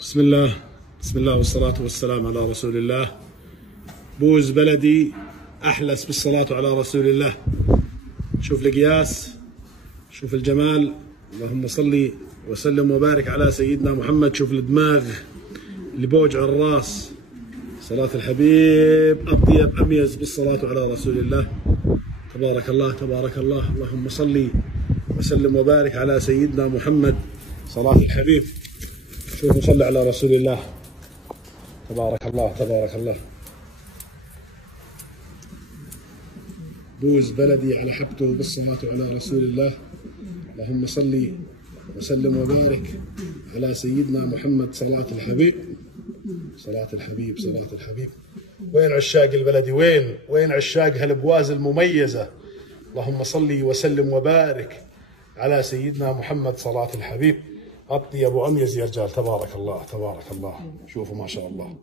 بسم الله والصلاة والسلام على رسول الله. بوز بلدي أحلس بالصلاة على رسول الله. شوف القياس، شوف الجمال، اللهم صل وسلم وبارك على سيدنا محمد. شوف الدماغ اللي بوجع الراس، صلاة الحبيب أطيب أميز بالصلاة على رسول الله. تبارك الله تبارك الله، اللهم صل وسلم وبارك على سيدنا محمد. صلاة الحبيب، شوفوا صلى على رسول الله. تبارك الله تبارك الله. بوز بلدي على حبته بالصلاة على رسول الله. اللهم صل وسلم وبارك على سيدنا محمد. صلاة الحبيب صلاة الحبيب صلاة الحبيب. وين عشاق البلدي؟ وين عشاق هالبواز المميزة؟ اللهم صل وسلم وبارك على سيدنا محمد. صلاة الحبيب أطيب وأميز يا رجال. تبارك الله تبارك الله. شوفوا ما شاء الله.